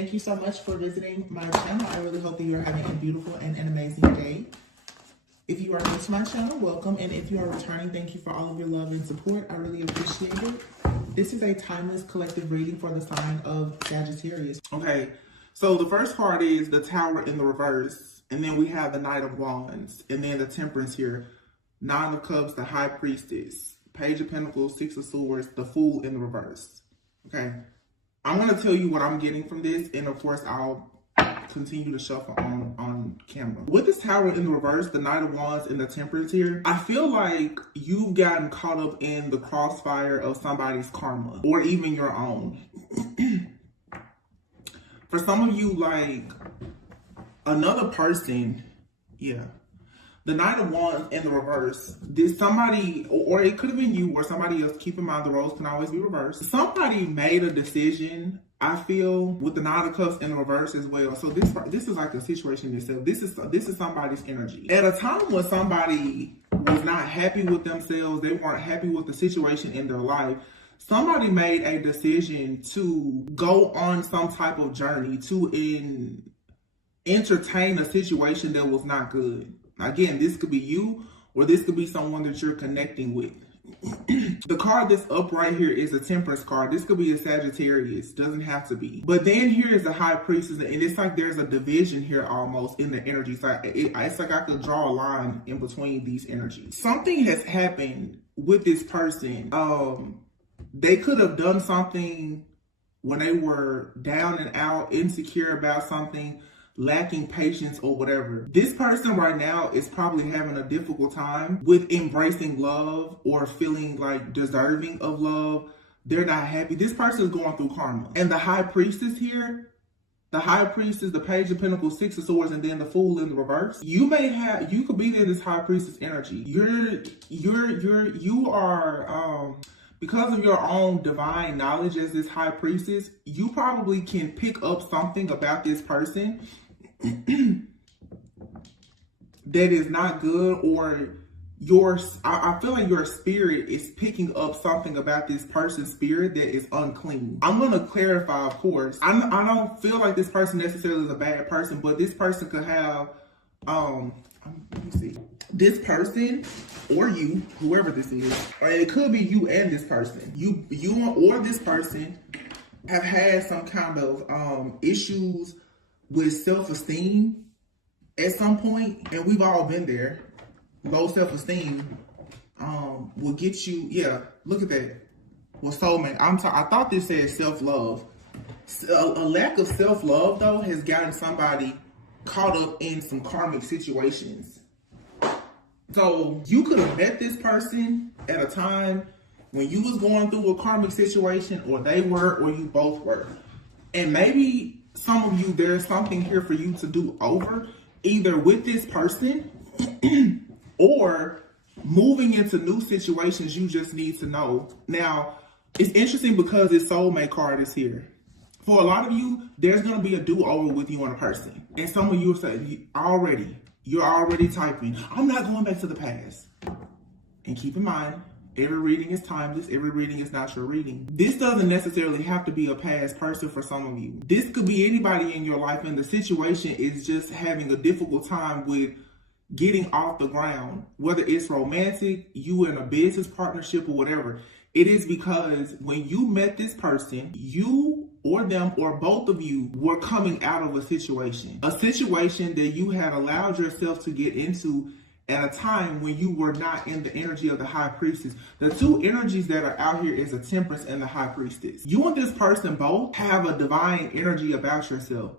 Thank you so much for visiting my channel. I really hope that you are having a beautiful and an amazing day. If you are new to my channel, welcome. And if you are returning, thank you for all of your love and support. I really appreciate it. This is a timeless collective reading for the sign of Sagittarius. Okay, so the first card is the Tower in the reverse. And then we have the Knight of Wands. And then the Temperance here. Nine of Cups, the High Priestess. Page of Pentacles, Six of Swords, the Fool in the reverse. Okay, I'm going to tell you what I'm getting from this. And of course, I'll continue to shuffle on camera. With this Tower in the reverse, the Knight of Wands and the Temperance here, I feel like you've gotten caught up in the crossfire of somebody's karma or even your own. For some of you, like another person, yeah. The Knight of Wands in the reverse, did somebody, or it could have been you or somebody else, keep in mind the roles can always be reversed. Somebody made a decision, I feel, with the Nine of Cups in the reverse as well. So this is like a situation itself. This is somebody's energy. At a time when somebody was not happy with themselves, they weren't happy with the situation in their life, somebody made a decision to go on some type of journey to entertain a situation that was not good. Again, this could be you or this could be someone that you're connecting with. The card that's up right here is a Temperance card. This could be a Sagittarius. Doesn't have to be. But then here is the High Priestess. And it's like there's a division here almost in the energy. It's like I could draw a line in between these energies. Something has happened with this person. They could have done something when they were down and out, insecure about something, lacking patience or whatever. This person right now is probably having a difficult time with embracing love or feeling like deserving of love. They're not happy. This person is going through karma. And the High Priestess here, the High Priestess, the Page of Pentacles, Six of Swords, and then the Fool in the reverse. You could be in this High Priestess energy. You are, because of your own divine knowledge as this High Priestess, you probably can pick up something about this person that is not good, or I feel like your spirit is picking up something about this person's spirit that is unclean. I'm going to clarify, of course. I don't feel like this person necessarily is a bad person, but this person could have, let me see. This person or you, whoever this is, or it could be you and this person. You or this person have had some kind of issues with self-esteem at some point, and we've all been there. Low self-esteem will get you, yeah, look at that. Well, soulmate, I thought this said self-love. A lack of self-love, though, has gotten somebody caught up in some karmic situations. So you could have met this person at a time when you was going through a karmic situation, or they were, or you both were. And maybe some of you, there's something here for you to do over, either with this person or moving into new situations. You just need to know. Now, it's interesting because this soulmate card is here. For a lot of you, there's going to be a do-over with you and a person. And some of you will say, you're already typing, I'm not going back to the past. And keep in mind, every reading is timeless. Every reading is not your reading. This doesn't necessarily have to be a past person for some of you. This could be anybody in your life, and the situation is just having a difficult time with getting off the ground. Whether it's romantic, you in a business partnership, or whatever. It is because when you met this person, you or them or both of you were coming out of a situation that you had allowed yourself to get into at a time when you were not in the energy of the High Priestess. The two energies that are out here is the Temperance and the High Priestess. You and this person both have a divine energy about yourself.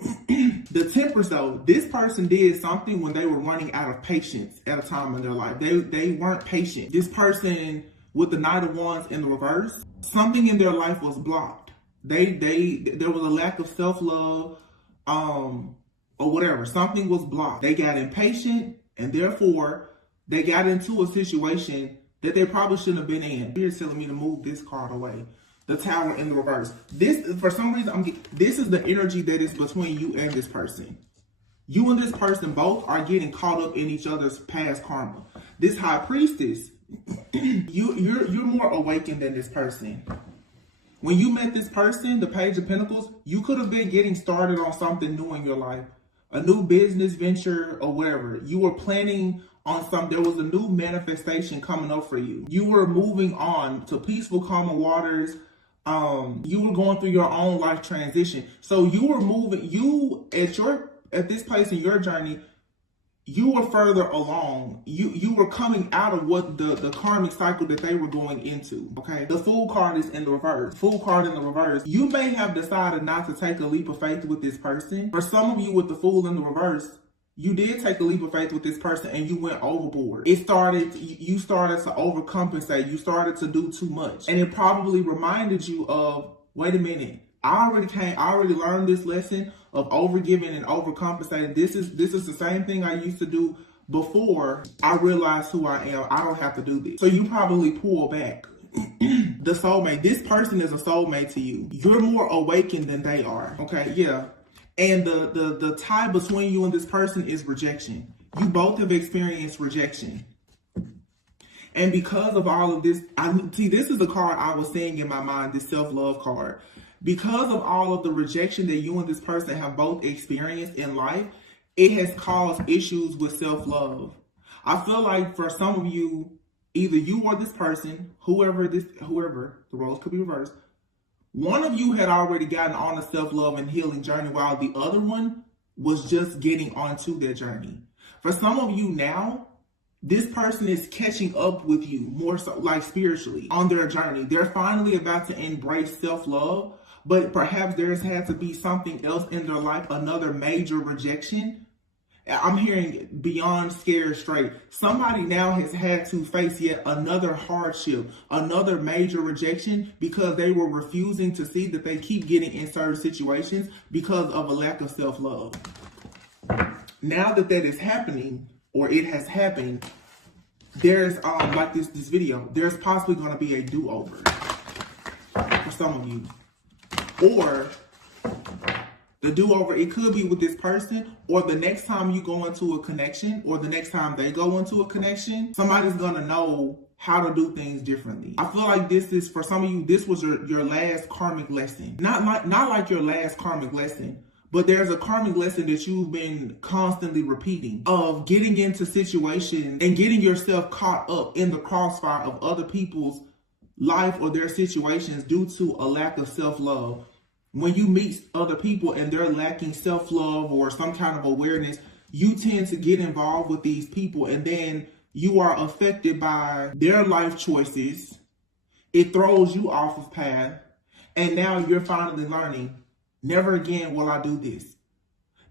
The Temperance, though, this person did something when they were running out of patience at a time in their life. They weren't patient. This person with the Knight of Wands in the reverse, something in their life was blocked. There was a lack of self-love, or whatever. Something was blocked. They got impatient, and therefore they got into a situation that they probably shouldn't have been in. Here's telling me to move this card away. The Tower in the reverse. This, for some reason, this is the energy that is between you and this person. You and this person both are getting caught up in each other's past karma. This High Priestess, you're more awakened than this person. When you met this person, the Page of Pentacles, you could have been getting started on something new in your life, a new business venture or whatever. You were planning on there was a new manifestation coming up for you. You were moving on to peaceful, calmer waters. You were going through your own life transition. So you were moving, at this place in your journey, you were further along. You were coming out of what the karmic cycle that they were going into. Okay. The Fool card is in the reverse. Fool card in the reverse. You may have decided not to take a leap of faith with this person. For some of you with the Fool in the reverse, you did take a leap of faith with this person and you went overboard. You started to overcompensate. You started to do too much. And it probably reminded you of, wait a minute, I already learned this lesson of overgiving and overcompensating. This is the same thing I used to do before I realized who I am. I don't have to do this. So you probably pull back. The soulmate. This person is a soulmate to you. You're more awakened than they are. Okay, yeah. And the tie between you and this person is rejection. You both have experienced rejection. And because of all of this, this is the card I was saying in my mind, this self-love card. Because of all of the rejection that you and this person have both experienced in life, it has caused issues with self-love. I feel like for some of you, either you or this person, whoever, the roles could be reversed, one of you had already gotten on a self-love and healing journey while the other one was just getting onto their journey. For some of you now, this person is catching up with you more so, like spiritually, on their journey. They're finally about to embrace self-love, but perhaps there's had to be something else in their life, another major rejection. I'm hearing beyond scared straight. Somebody now has had to face yet another hardship, another major rejection because they were refusing to see that they keep getting in certain situations because of a lack of self-love. Now that is happening, or it has happened, there's, like this video, there's possibly going to be a do-over for some of you. Or the do-over, it could be with this person, or the next time you go into a connection, or the next time they go into a connection, somebody's going to know how to do things differently. I feel like this is, for some of you, this was your last karmic lesson. Not like your last karmic lesson, but there's a karmic lesson that you've been constantly repeating of getting into situations and getting yourself caught up in the crossfire of other people's life or their situations due to a lack of self-love. When you meet other people and they're lacking self-love or some kind of awareness, you tend to get involved with these people and then you are affected by their life choices. It throws you off of path. And now you're finally learning, never again will I do this.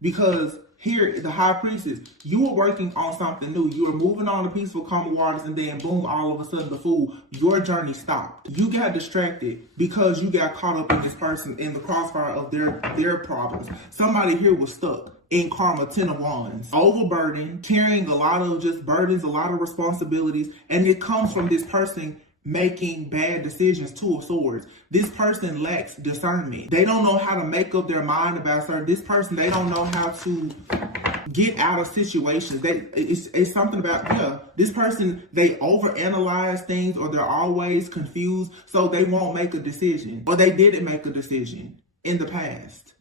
Because here, the High Priestess, you were working on something new. You were moving on to peaceful, calm waters, and then boom, all of a sudden the Fool, your journey stopped. You got distracted because you got caught up in this person, in the crossfire of their problems. Somebody here was stuck in karma, 10 of Wands, overburdened, carrying a lot of just burdens, a lot of responsibilities, and it comes from this person making bad decisions, 2 of Swords. This person lacks discernment. They don't know how to make up their mind about certain. This person, they don't know how to get out of situations. It's something about, this person, they overanalyze things, or they're always confused, so they won't make a decision, or they didn't make a decision in the past.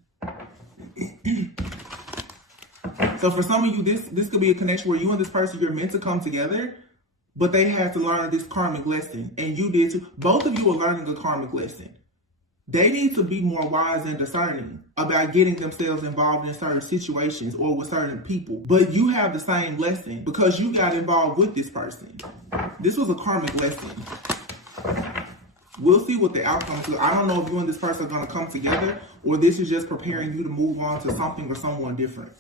So for some of you, this could be a connection where you and this person, you're meant to come together, but they had to learn this karmic lesson, and you did too. Both of you are learning a karmic lesson. They need to be more wise and discerning about getting themselves involved in certain situations or with certain people. But you have the same lesson because you got involved with this person. This was a karmic lesson. We'll see what the outcome is. I don't know if you and this person are going to come together, or this is just preparing you to move on to something or someone different.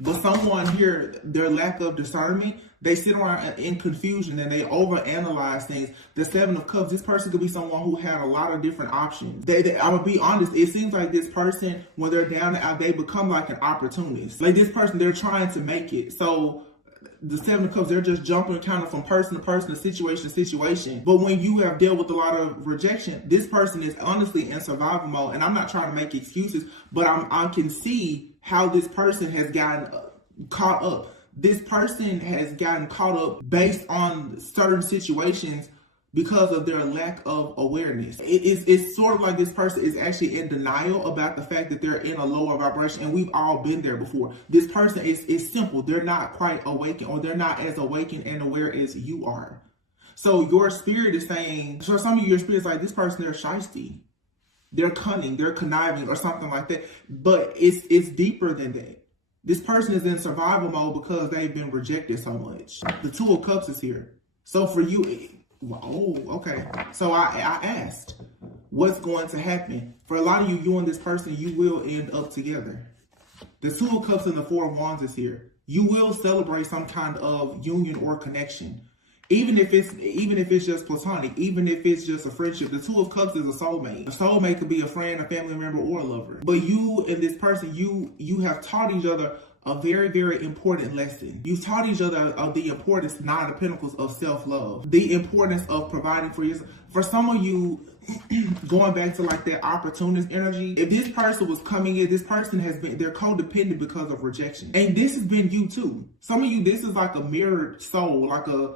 But someone here, their lack of discernment, they sit around in confusion and they overanalyze things. The 7 of Cups, this person could be someone who had a lot of different options. I'm going to be honest, it seems like this person, when they're down and out, they become like an opportunist. Like this person, they're trying to make it. So the 7 of Cups, they're just jumping kind of from person to person, situation to situation. But when you have dealt with a lot of rejection, this person is honestly in survival mode. And I'm not trying to make excuses, but I can see how this person has gotten caught up. This person has gotten caught up based on certain situations because of their lack of awareness. It's sort of like this person is actually in denial about the fact that they're in a lower vibration, and we've all been there before. This person is simple. They're not quite awakened, or they're not as awakened and aware as you are. So your spirit is saying, so some of your spirit's like, this person, they're shiesty, they're cunning, they're conniving, or something like that. But it's deeper than that. This person is in survival mode because they've been rejected so much. The Two of Cups is here. So for you, oh, okay. So I asked, what's going to happen? For a lot of you, you and this person, you will end up together. The Two of Cups and the Four of Wands is here. You will celebrate some kind of union or connection. Even if it's just platonic, even if it's just a friendship. The Two of Cups is a soulmate. A soulmate could be a friend, a family member, or a lover. But you and this person, you have taught each other a very, very important lesson. You've taught each other of the importance, Nine of Pentacles, of self-love. The importance of providing for yourself. For some of you, going back to like that opportunist energy, if this person was coming in, this person they're codependent because of rejection. And this has been you too. Some of you, this is like a mirrored soul, like a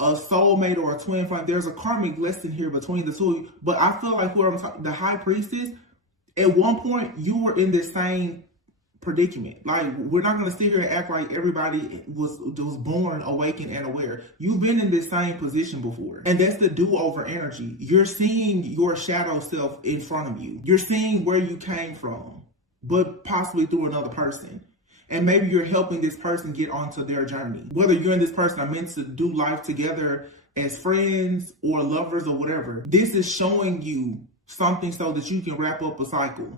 soulmate or a twin flame. There's a karmic lesson here between the two of you. But I feel like the High Priestess, at one point, you were in this same predicament. Like, we're not going to sit here and act like everybody was born awakened and aware. You've been in this same position before. And that's the do-over energy. You're seeing your shadow self in front of you. You're seeing where you came from, but possibly through another person. And maybe you're helping this person get onto their journey. Whether you and this person are meant to do life together as friends or lovers or whatever, this is showing you something so that you can wrap up a cycle.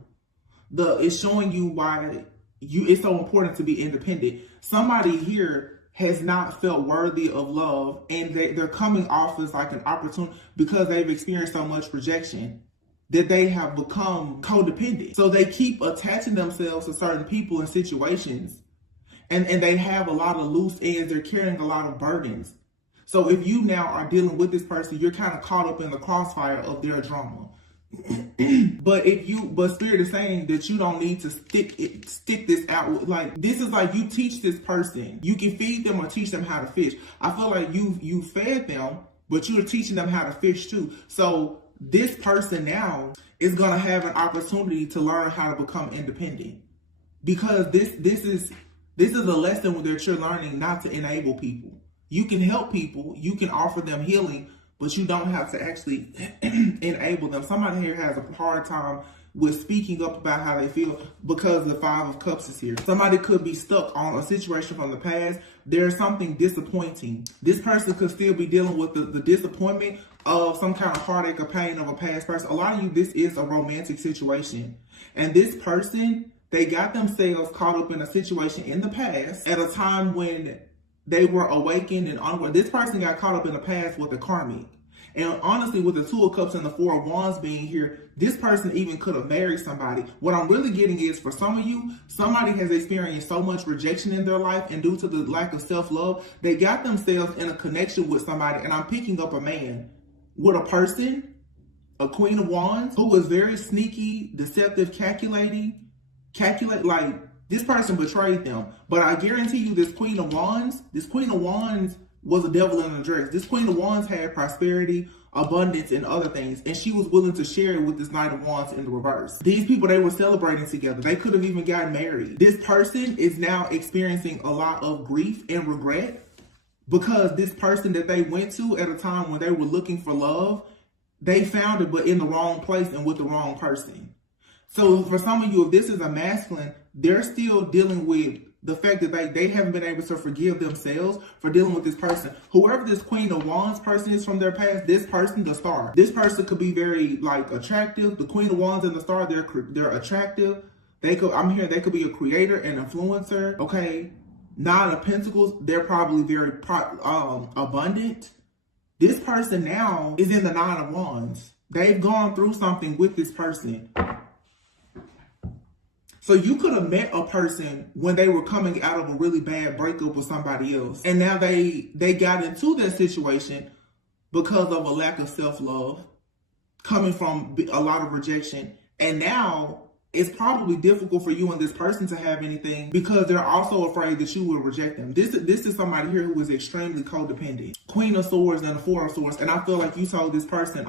It's showing you why it's so important to be independent. Somebody here has not felt worthy of love, and they're coming off as like an opportunity because they've experienced so much rejection that they have become codependent. So they keep attaching themselves to certain people and situations, and they have a lot of loose ends. They're carrying a lot of burdens. So if you now are dealing with this person, you're kind of caught up in the crossfire of their drama. But Spirit is saying that you don't need to stick this out. Like, this is like, you teach this person. You can feed them or teach them how to fish. I feel like you fed them, but you're teaching them how to fish too. So this person now is going to have an opportunity to learn how to become independent, because this is a lesson that you're learning not to enable people. You can help people, you can offer them healing, but you don't have to actually enable them. Somebody here has a hard time with speaking up about how they feel because the Five of Cups is here. Somebody could be stuck on a situation from the past. There's something disappointing. This person could still be dealing with the disappointment of some kind of heartache or pain of a past person. A lot of you, this is a romantic situation. And this person, they got themselves caught up in a situation in the past at a time when they were awakened and onward. This person got caught up in the past with the karmic. And honestly, with the Two of Cups and the Four of Wands being here, this person even could have married somebody. What I'm really getting is, for some of you, somebody has experienced so much rejection in their life, and due to the lack of self-love, they got themselves in a connection with somebody. And I'm picking up a man with a person, a Queen of Wands, who was very sneaky, deceptive, calculating. Like, this person betrayed them. But I guarantee you, this Queen of Wands was a devil in a dress. This Queen of Wands had prosperity, abundance, and other things, and she was willing to share it with this Knight of Wands in the reverse. These people, they were celebrating together. They could have even gotten married. This person is now experiencing a lot of grief and regret because this person that they went to at a time when they were looking for love, they found it, but in the wrong place and with the wrong person. So for some of you, if this is a masculine, they're still dealing with the fact that they haven't been able to forgive themselves for dealing with this person. Whoever this Queen of Wands person is from their past, this person, the Star. This person could be very, like, attractive. The Queen of Wands and the Star, they're attractive. They could be a creator and influencer. Okay. Nine of Pentacles, they're probably very abundant. This person now is in the Nine of Wands. They've gone through something with this person. So you could have met a person when they were coming out of a really bad breakup with somebody else. And now they got into that situation because of a lack of self-love, coming from a lot of rejection. And now it's probably difficult for you and this person to have anything because they're also afraid that you will reject them. This is somebody here who is extremely codependent. Queen of Swords and the Four of Swords. And I feel like you told this person,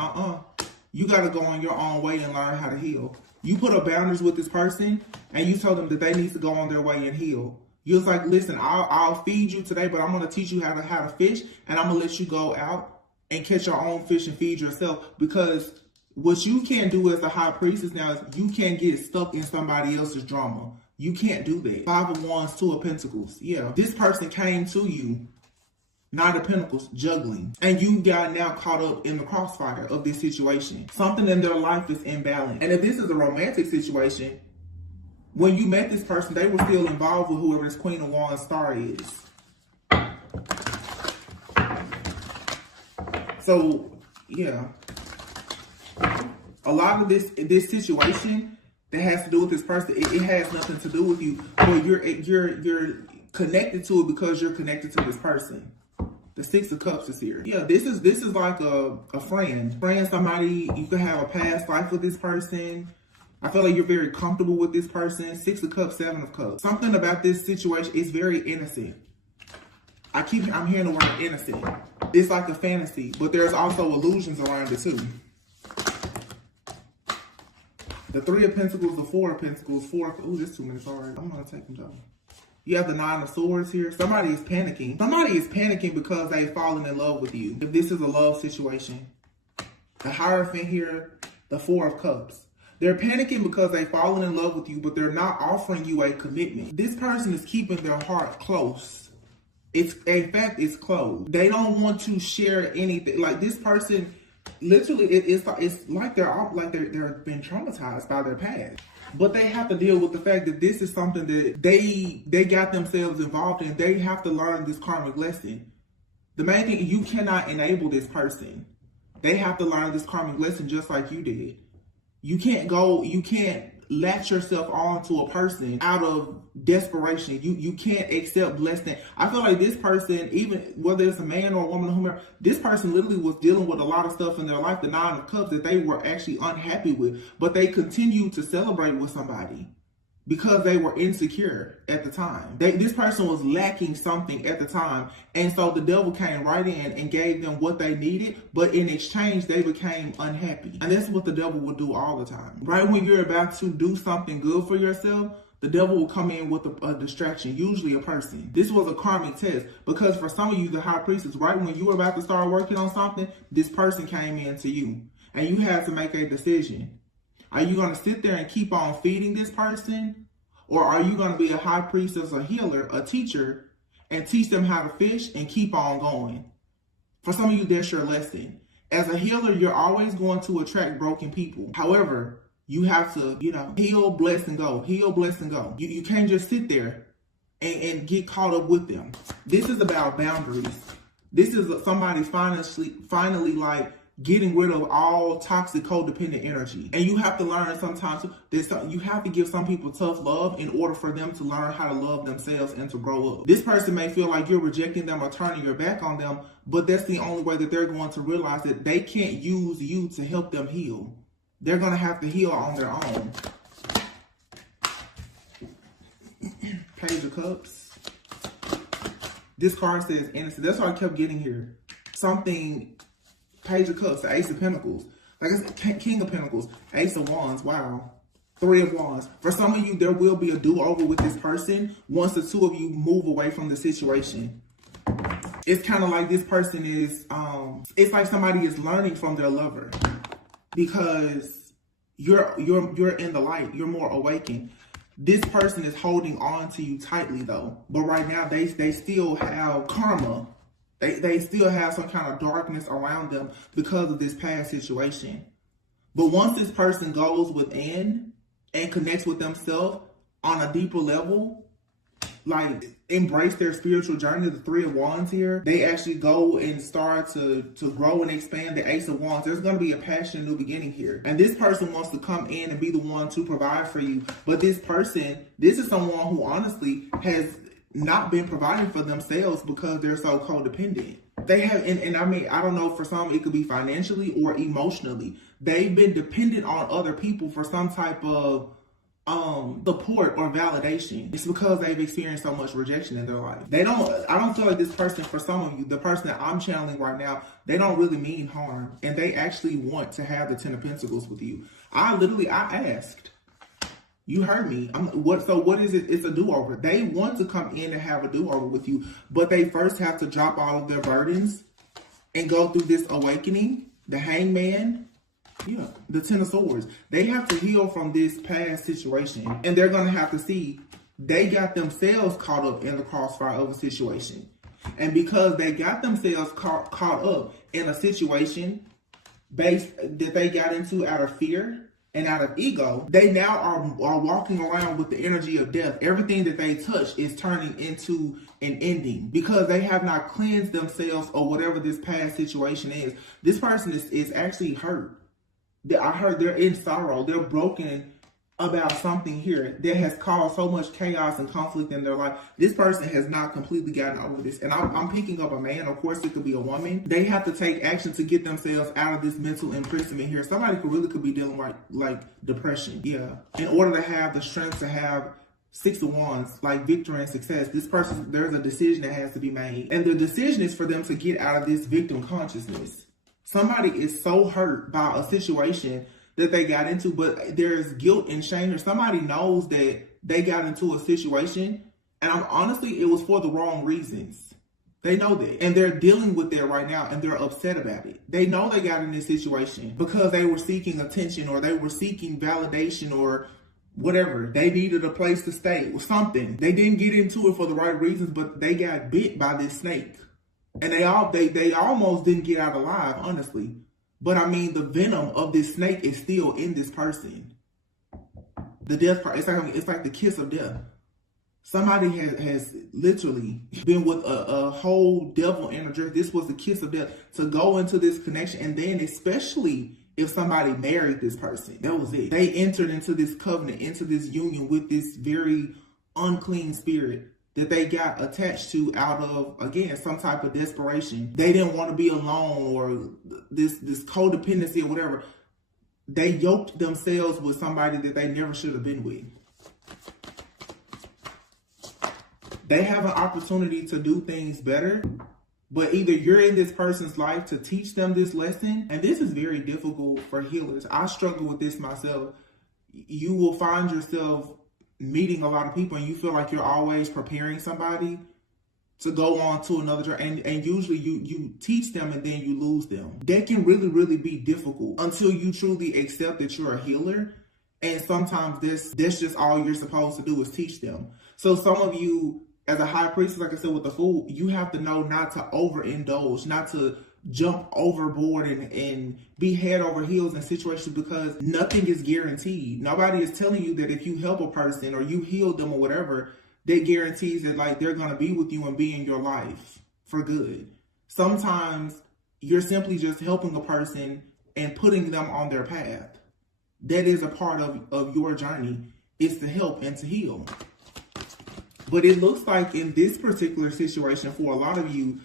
you got to go on your own way and learn how to heal. You put up boundaries with this person and you told them that they need to go on their way and heal. You was like, listen, I'll feed you today, but I'm going to teach you how to fish, and I'm going to let you go out and catch your own fish and feed yourself, because what you can't do as a high priestess now is you can't get stuck in somebody else's drama. You can't do that. Five of Wands, Two of Pentacles. Yeah, this person came to you, Knight of Pentacles, juggling. And you got now caught up in the crossfire of this situation. Something in their life is imbalanced. And if this is a romantic situation, when you met this person, they were still involved with whoever this Queen of Wands star is. So, yeah. A lot of this situation that has to do with this person, it has nothing to do with you, but you're connected to it because you're connected to this person. The Six of Cups is here. Yeah, this is like a friend. Somebody, you could have a past life with this person. I feel like you're very comfortable with this person. Six of Cups, Seven of Cups. Something about this situation is very innocent. I'm hearing the word innocent. It's like a fantasy, but there's also illusions around it too. The Three of Pentacles, the Four of Pentacles, ooh, this 2 minutes already. I'm gonna take them down. You have the Nine of Swords here. Somebody is panicking. Somebody is panicking because they've fallen in love with you. If this is a love situation. The Hierophant here, the Four of Cups. They're panicking because they've fallen in love with you, but they're not offering you a commitment. This person is keeping their heart close. In fact, it's closed. They don't want to share anything. Like this person, literally, it's like they're been traumatized by their past. But they have to deal with the fact that this is something that they got themselves involved in. They have to learn this karmic lesson. The main thing, you cannot enable this person. They have to learn this karmic lesson just like you did. You can't latch yourself on to a person out of desperation. You can't accept less than. I feel like this person, even whether it's a man or a woman or whomever, this person literally was dealing with a lot of stuff in their life, the Nine of Cups, that they were actually unhappy with, but they continued to celebrate with somebody because they were insecure at the time. This person was lacking something at the time, and so the devil came right in and gave them what they needed, but in exchange, they became unhappy. And that's what the devil will do all the time. Right when you're about to do something good for yourself, the devil will come in with a distraction, usually a person. This was a karmic test, because for some of you, the high priestess, right when you were about to start working on something, this person came in to you, and you had to make a decision. Are you going to sit there and keep on feeding this person? Or are you going to be a high priestess, a healer, a teacher, and teach them how to fish and keep on going? For some of you, that's your lesson. As a healer, you're always going to attract broken people. However, you have to, heal, bless, and go. Heal, bless, and go. You can't just sit there and get caught up with them. This is about boundaries. This is somebody's finally like getting rid of all toxic codependent energy. And you have to learn sometimes that you have to give some people tough love in order for them to learn how to love themselves and to grow up. This person may feel like you're rejecting them or turning your back on them, but that's the only way that they're going to realize that they can't use you to help them heal. They're going to have to heal on their own. Page of Cups. This card says innocent. That's what I kept getting here. Something. Page of Cups, the Ace of Pentacles. Like I said, King of Pentacles, Ace of Wands, wow. Three of Wands. For some of you, there will be a do-over with this person once the two of you move away from the situation. It's kind of like this person is, it's like somebody is learning from their lover. Because you're in the light, you're more awakened. This person is holding on to you tightly though. But right now, they still have karma. They still have some kind of darkness around them because of this past situation. But once this person goes within and connects with themselves on a deeper level, like embrace their spiritual journey, the Three of Wands here, they actually go and start to grow and expand, the Ace of Wands. There's going to be a passionate new beginning here. And this person wants to come in and be the one to provide for you. But this is someone who honestly has not been providing for themselves because they're so codependent. They have, and I mean, I don't know, for some it could be financially or emotionally. They've been dependent on other people for some type of support or validation. It's because they've experienced so much rejection in their life. I don't feel like this person, for some of you, the person that I'm channeling right now, they don't really mean harm, and they actually want to have the 10 of Pentacles with you. I asked, you heard me. So what is it? It's a do-over. They want to come in and have a do-over with you, but they first have to drop all of their burdens and go through this awakening. The Hangman, yeah, the 10 of Swords. They have to heal from this past situation, and they're going to have to see they got themselves caught up in the crossfire of a situation. And because they got themselves caught up in a situation that they got into out of fear and out of ego, they now are walking around with the energy of death. Everything that they touch is turning into an ending because they have not cleansed themselves or whatever this past situation is. This person is actually hurt. I heard they're in sorrow. They're broken about something here that has caused so much chaos and conflict in their life. This person has not completely gotten over this. And I'm picking up a man. Of course, it could be a woman. They have to take action to get themselves out of this mental imprisonment here. Somebody could be dealing with like depression. Yeah. In order to have the strength to have 6 of Wands, like victory and success, this person, there's a decision that has to be made. And the decision is for them to get out of this victim consciousness. Somebody is so hurt by a situation that they got into, but there's guilt and shame here. Somebody knows that they got into a situation, and honestly, it was for the wrong reasons. They know that, and they're dealing with that right now, and they're upset about it. They know they got in this situation because they were seeking attention, or they were seeking validation, or whatever. They needed a place to stay or something. They didn't get into it for the right reasons, but they got bit by this snake, and they almost didn't get out alive, honestly. But I mean, the venom of this snake is still in this person. The death part, it's like the kiss of death. Somebody has literally been with a whole devil energy. This was the kiss of death to go into this connection. And then especially if somebody married this person, that was it. They entered into this covenant, into this union with this very unclean spirit that they got attached to out of, again, some type of desperation. They didn't want to be alone, or this codependency or whatever. They yoked themselves with somebody that they never should have been with. They have an opportunity to do things better, but either you're in this person's life to teach them this lesson, and this is very difficult for healers. I struggle with this myself. You will find yourself meeting a lot of people and you feel like you're always preparing somebody to go on to another journey, and usually you teach them and then you lose them. That can really, really be difficult until you truly accept that you're a healer, and sometimes that's just all you're supposed to do is teach them. So some of you, as a high priestess, like I said with the Fool, you have to know not to overindulge, not to jump overboard and be head over heels in situations, because nothing is guaranteed. Nobody is telling you that if you help a person or you heal them or whatever, that guarantees that like they're going to be with you and be in your life for good. Sometimes you're simply just helping a person and putting them on their path. That is a part of your journey, is to help and to heal. But it looks like in this particular situation for a lot of you,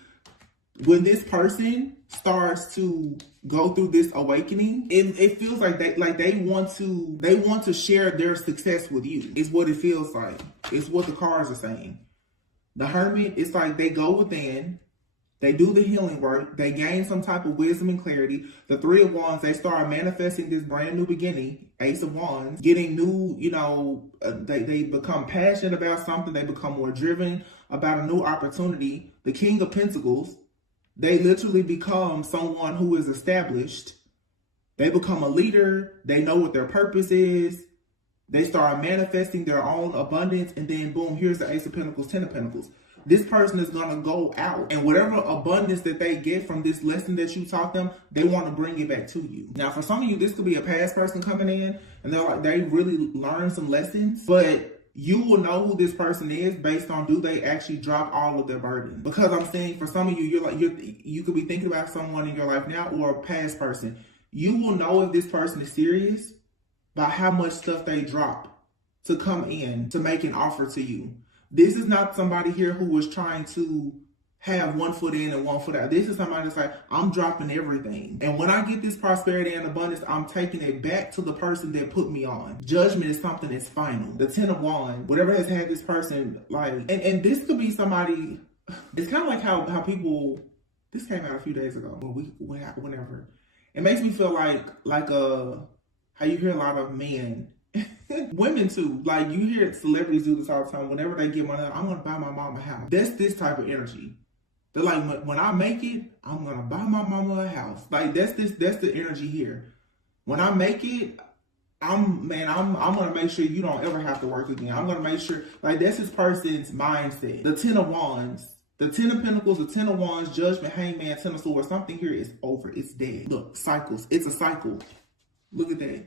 when this person starts to go through this awakening, it feels like they want to share their success with you. It's what it feels like. It's what the cards are saying. The Hermit, it's like they go within, they do the healing work, they gain some type of wisdom and clarity. The Three of Wands, they start manifesting this brand new beginning. Ace of Wands, getting new, they become passionate about something. They become more driven about a new opportunity. The King of Pentacles, they literally become someone who is established. They become a leader. They know what their purpose is. They start manifesting their own abundance. And then boom, here's the Ace of Pentacles, 10 of Pentacles. This person is going to go out, and whatever abundance that they get from this lesson that you taught them, they want to bring it back to you. Now, for some of you, this could be a past person coming in, and they really learned some lessons, but you will know who this person is based on, do they actually drop all of their burden? Because I'm saying for some of you, you could be thinking about someone in your life now or a past person. You will know if this person is serious by how much stuff they drop to come in to make an offer to you. This is not somebody here who was trying to have one foot in and one foot out. This is somebody that's like, I'm dropping everything. And when I get this prosperity and abundance, I'm taking it back to the person that put me on. Judgment is something that's final. The 10 of Wands, whatever has had this person, like, and this could be somebody, it's kind of like how people, this came out a few days ago, whenever. It makes me feel like how you hear a lot of men, women too, like you hear celebrities do this all the time. Whenever they get money, I'm gonna buy my mama a house. That's this type of energy. They're like, when I make it, I'm gonna buy my mama a house. Like that's the energy here. When I make it, I'm gonna make sure you don't ever have to work again. I'm gonna make sure, like that's this person's mindset. The 10 of Wands, the 10 of Pentacles, the 10 of Wands, Judgment, Hangman, 10 of Swords. Something here is over. It's dead. Look, cycles. It's a cycle. Look at that.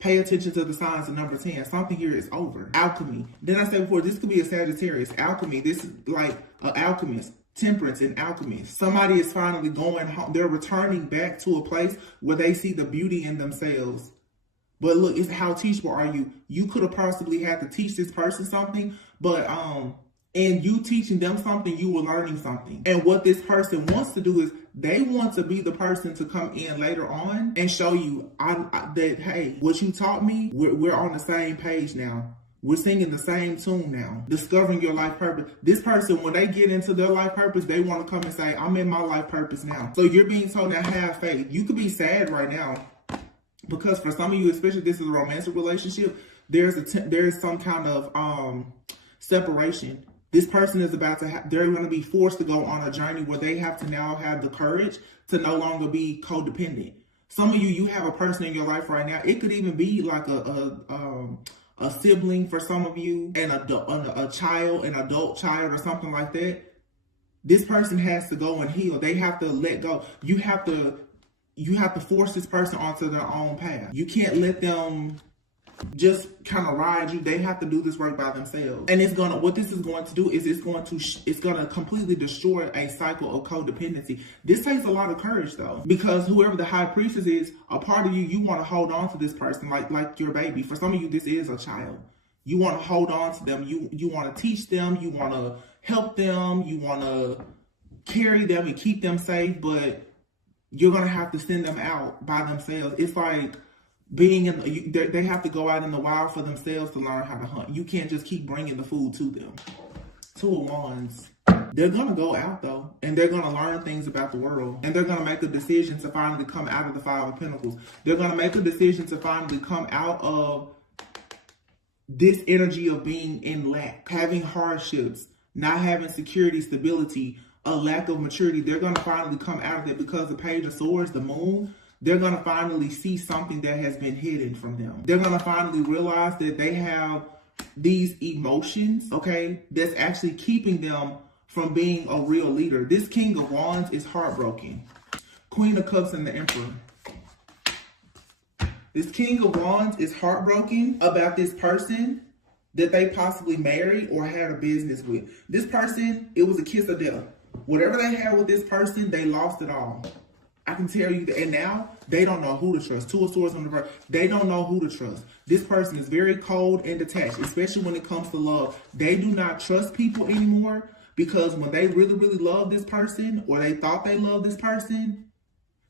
Pay attention to the signs of number 10. Something here is over. Alchemy. Then I said before, this could be a Sagittarius. Alchemy. This is like an alchemist. Temperance and alchemy. Somebody is finally going home. They're returning back to a place where they see the beauty in themselves. But look, it's how teachable are you? You could have possibly had to teach this person something, but in you teaching them something, you were learning something. And what this person wants to do is they want to be the person to come in later on and show you that, hey, what you taught me, we're on the same page now. We're singing the same tune now. Discovering your life purpose. This person, when they get into their life purpose, they want to come and say, I'm in my life purpose now. So you're being told to have faith. You could be sad right now because for some of you, especially if this is a romantic relationship, there's some kind of separation. This person is about to they're going to be forced to go on a journey where they have to now have the courage to no longer be codependent. Some of you have a person in your life right now. It could even be like a sibling for some of you, and a child, an adult child or something like that. This person has to go and heal. They have to let go. You have to force this person onto their own path. You can't let them just kind of ride you. They have to do this work by themselves. And what this is going to do is it's going to completely destroy a cycle of codependency. This takes a lot of courage though, because whoever the high priestess is, a part of you want to hold on to this person like your baby. For some of you, this is a child. You want to hold on to them. You want to teach them. You want to help them. You want to carry them and keep them safe, but you're going to have to send them out by themselves. It's like they have to go out in the wild for themselves to learn how to hunt. You can't just keep bringing the food to them. 2 of Wands. They're going to go out though, and they're going to learn things about the world, and they're going to make a decision to finally come out of the 5 of Pentacles. They're going to make a decision to finally come out of this energy of being in lack, having hardships, not having security, stability, a lack of maturity. They're going to finally come out of it because the Page of Swords, the moon, they're going to finally see something that has been hidden from them. They're going to finally realize that they have these emotions, okay, that's actually keeping them from being a real leader. This King of Wands is heartbroken. Queen of Cups and the Emperor. This King of Wands is heartbroken about this person that they possibly married or had a business with. This person, it was a kiss of death. Whatever they had with this person, they lost it all. I can tell you that, and now they don't know who to trust. 2 of Swords on the reverse. They don't know who to trust. This person is very cold and detached, especially when it comes to love. They do not trust people anymore because when they really, really love this person, or they thought they loved this person,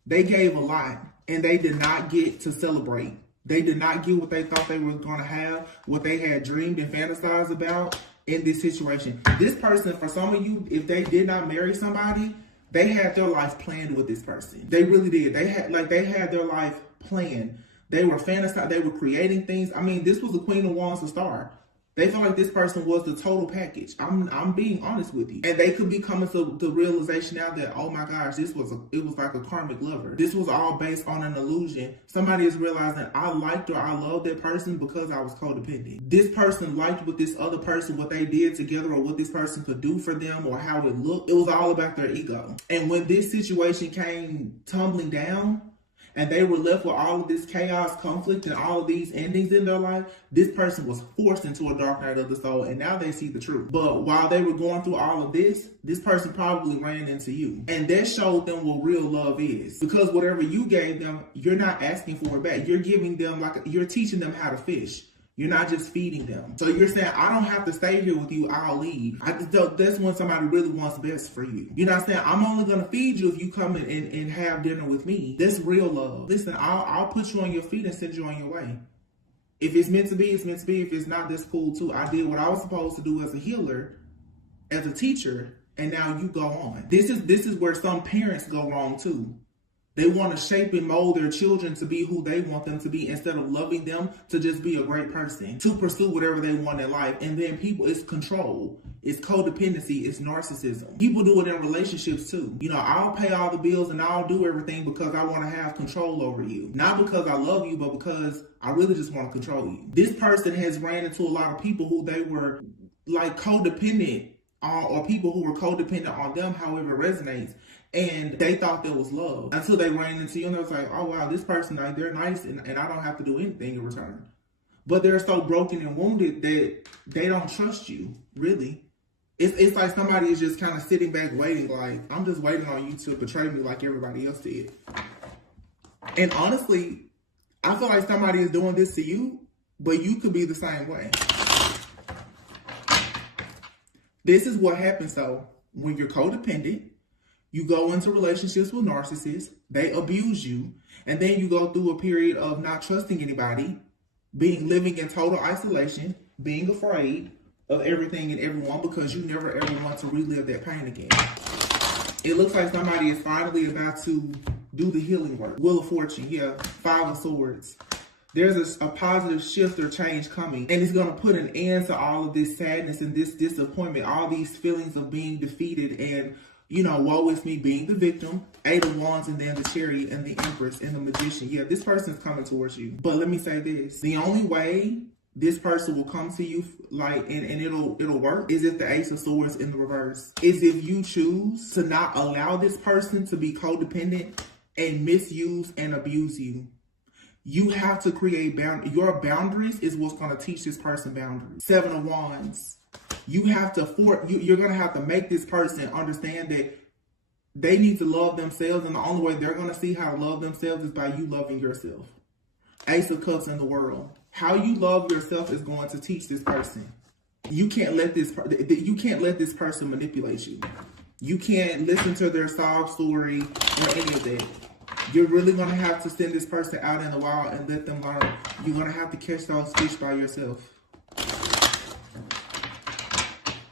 they gave a lot and they did not get to celebrate. They did not get what they thought they were going to have, what they had dreamed and fantasized about in this situation. This person, for some of you, if they did not marry somebody, they had their life planned with this person. They really did. They had their life planned. They were fantasizing. They were creating things. I mean, this was the Queen of Wands to start. They felt like this person was the total package. I'm being honest with you. And they could be coming to the realization now that, oh my gosh, it was like a karmic lover. This was all based on an illusion. Somebody is realizing I liked or I loved that person because I was codependent. This person liked what this other person, what they did together, or what this person could do for them, or how it looked. It was all about their ego. And when this situation came tumbling down, and they were left with all of this chaos, conflict, and all of these endings in their life, this person was forced into a dark night of the soul, and now they see the truth. But while they were going through all of this person probably ran into you. And that showed them what real love is. Because whatever you gave them, you're not asking for it back. You're giving them, you're teaching them how to fish. You're not just feeding them. So you're saying, I don't have to stay here with you, I'll leave. That's when somebody really wants best for you. You're not saying, I'm only gonna feed you if you come in and have dinner with me. That's real love. Listen, I'll put you on your feet and send you on your way. If it's meant to be, it's meant to be. If it's not, that's cool too. I did what I was supposed to do as a healer, as a teacher, and now you go on. This is where some parents go wrong too. They want to shape and mold their children to be who they want them to be instead of loving them to just be a great person, to pursue whatever they want in life. And then people, it's control, it's codependency, it's narcissism. People do it in relationships too. You know, I'll pay all the bills and I'll do everything because I want to have control over you. Not because I love you, but because I really just want to control you. This person has ran into a lot of people who they were like codependent on, or people who were codependent on them, however it resonates. And they thought that was love until they ran into you and they was like, oh wow, this person, like, they're nice and I don't have to do anything in return. But they're so broken and wounded that they don't trust you, really. It's like somebody is just kind of sitting back waiting, like, I'm just waiting on you to betray me like everybody else did. And honestly, I feel like somebody is doing this to you, but you could be the same way. This is what happens though, when you're codependent. You go into relationships with narcissists, they abuse you, and then you go through a period of not trusting anybody, living in total isolation, being afraid of everything and everyone because you never ever want to relive that pain again. It looks like somebody is finally about to do the healing work. Wheel of Fortune, yeah, 5 of Swords. There's a positive shift or change coming, and it's going to put an end to all of this sadness and this disappointment, all these feelings of being defeated and, you know, woe is me, being the victim, 8 of Wands, and then the Chariot and the Empress and the Magician. Yeah, this person's coming towards you. But let me say this. The only way this person will come to you, like, and it'll work, is if the Ace of Swords in the reverse. Is if you choose to not allow this person to be codependent and misuse and abuse you. You have to create boundaries. Your boundaries is what's going to teach this person boundaries. 7 of Wands. You have to you're going to have to make this person understand that they need to love themselves, and the only way they're going to see how to love themselves is by you loving yourself. Ace of Cups in the world. How you love yourself is going to teach this person. You can't let this person manipulate you. You can't listen to their sob story or any of that. You're really going to have to send this person out in the wild and let them learn. You're going to have to catch those fish by yourself.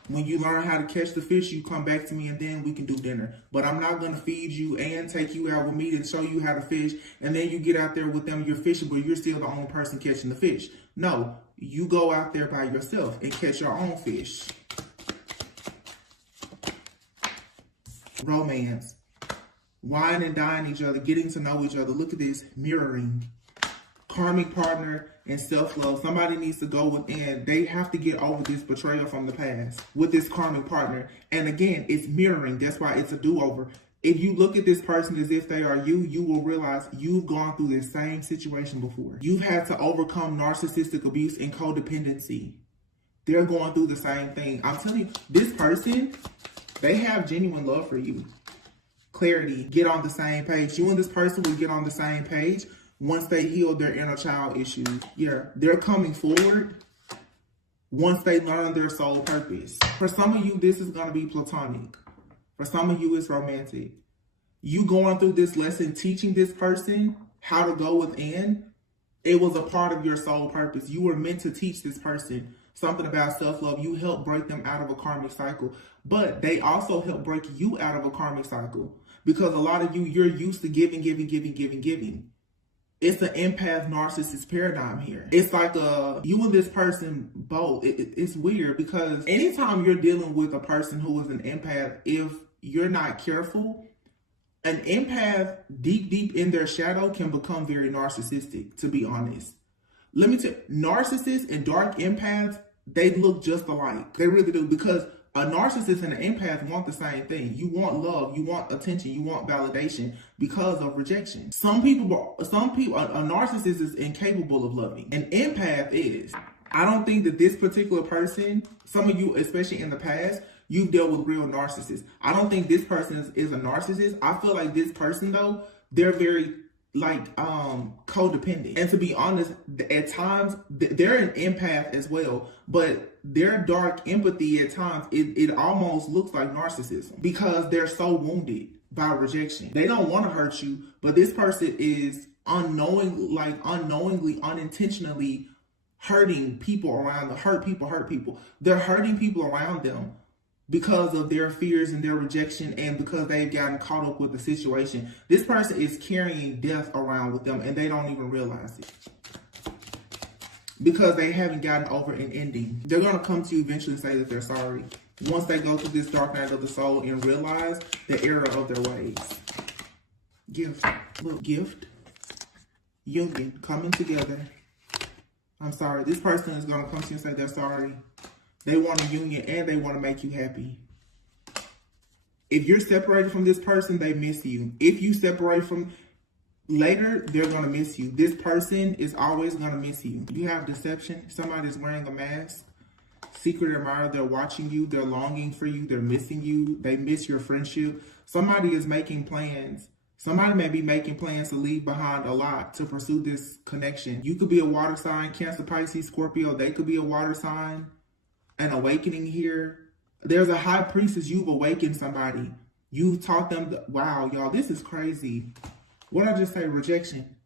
When you learn how to catch the fish, you come back to me and then we can do dinner. But I'm not going to feed you and take you out with me and show you how to fish. And then you get out there with them, you're fishing, but you're still the only person catching the fish. No, you go out there by yourself and catch your own fish. Romance. Wine and dine each other, getting to know each other. Look at this, mirroring. Karmic partner and self-love. Somebody needs to go within. They have to get over this betrayal from the past with this karmic partner. And again, it's mirroring. That's why it's a do-over. If you look at this person as if they are you, you will realize you've gone through this same situation before. You've had to overcome narcissistic abuse and codependency. They're going through the same thing. I'm telling you, this person, they have genuine love for you. Clarity, get on the same page. You and this person will get on the same page once they heal their inner child issues. Yeah, they're coming forward once they learn their soul purpose. For some of you, this is going to be platonic. For some of you, it's romantic. You going through this lesson, teaching this person how to go within, it was a part of your soul purpose. You were meant to teach this person something about self-love. You helped break them out of a karmic cycle, but they also help break you out of a karmic cycle because a lot of you, you're used to giving. It's an empath narcissist paradigm here. It's like you and this person both. It's weird because anytime you're dealing with a person who is an empath, if you're not careful, an empath deep in their shadow can become very narcissistic, to be honest. Let me tell you, narcissists and dark empaths, they look just alike. They really do, because a narcissist and an empath want the same thing. You want love, you want attention, you want validation because of rejection. Some people, a narcissist is incapable of loving. An empath is. I don't think that this particular person, some of you, especially in the past, you've dealt with real narcissists. I don't think this person is a narcissist. I feel like this person, though, they're very like codependent. And to be honest, at times they're an empath as well, but their dark empathy at times, it almost looks like narcissism because they're so wounded by rejection. They don't want to hurt you, but this person is unknowingly, unintentionally hurting people around them. Hurt people. They're hurting people around them because of their fears and their rejection, and because they've gotten caught up with the situation. This person is carrying death around with them and they don't even realize it because they haven't gotten over an ending. They're going to come to you eventually and say that they're sorry once they go through this dark night of the soul and realize the error of their ways. Gift. Look, gift. Union. Coming together. I'm sorry. This person is going to come to you and say they're sorry. They want a union and they want to make you happy. If you're separated from this person, they miss you. If you separate from later, they're going to miss you. This person is always going to miss you. You have deception. Somebody's wearing a mask. Secret admirer, they're watching you. They're longing for you. They're missing you. They miss your friendship. Somebody is making plans. Somebody may be making plans to leave behind a lot to pursue this connection. You could be a water sign, Cancer, Pisces, Scorpio. They could be a water sign. An awakening here. There's a high priestess. You've awakened somebody. You've taught them. Wow, y'all, this is crazy. What did I just say? Rejection.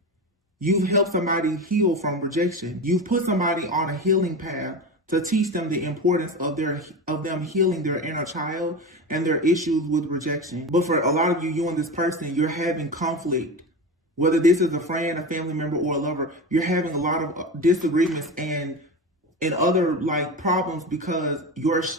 You've helped somebody heal from rejection. You've put somebody on a healing path to teach them the importance of them healing their inner child and their issues with rejection. But for a lot of you, you and this person, you're having conflict. Whether this is a friend, a family member, or a lover, you're having a lot of disagreements and other like problems because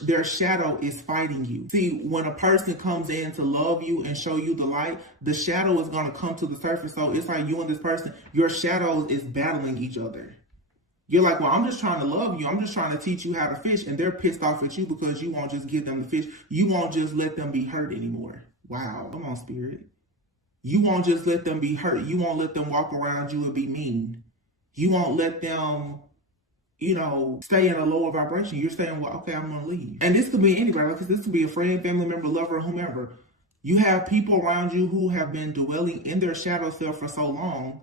their shadow is fighting you. See, when a person comes in to love you and show you the light, the shadow is going to come to the surface. So it's like you and this person, your shadows is battling each other. You're like, well, I'm just trying to love you. I'm just trying to teach you how to fish. And they're pissed off at you because you won't just give them the fish. You won't just let them be hurt anymore. Wow. Come on, spirit. You won't just let them be hurt. You won't let them walk around you and be mean. You won't let them, stay in a lower vibration. You're saying, well, okay, I'm going to leave. And this could be anybody, because this could be a friend, family member, lover, whomever. You have people around you who have been dwelling in their shadow self for so long.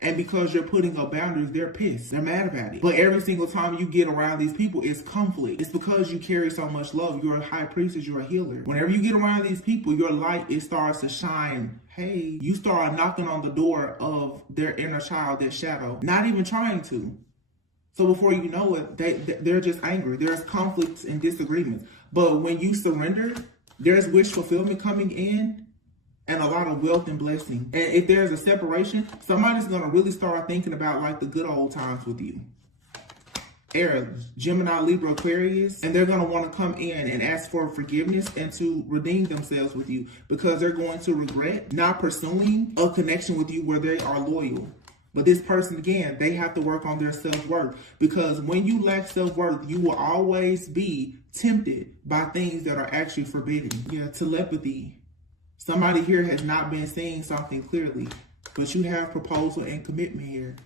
And because you're putting up boundaries, they're pissed. They're mad about it. But every single time you get around these people, it's conflict. It's because you carry so much love. You're a high priestess. You're a healer. Whenever you get around these people, your light, it starts to shine. Hey, you start knocking on the door of their inner child, their shadow. Not even trying to. So before you know it, they're just angry. There's conflicts and disagreements. But when you surrender, there's wish fulfillment coming in and a lot of wealth and blessing. And if there's a separation, somebody's going to really start thinking about like the good old times with you. Aries, Gemini, Libra, Aquarius, and they're going to want to come in and ask for forgiveness and to redeem themselves with you because they're going to regret not pursuing a connection with you where they are loyal. But this person, again, they have to work on their self-worth, because when you lack self-worth, you will always be tempted by things that are actually forbidden. Yeah, telepathy. Somebody here has not been seeing something clearly, but you have proposal and commitment here.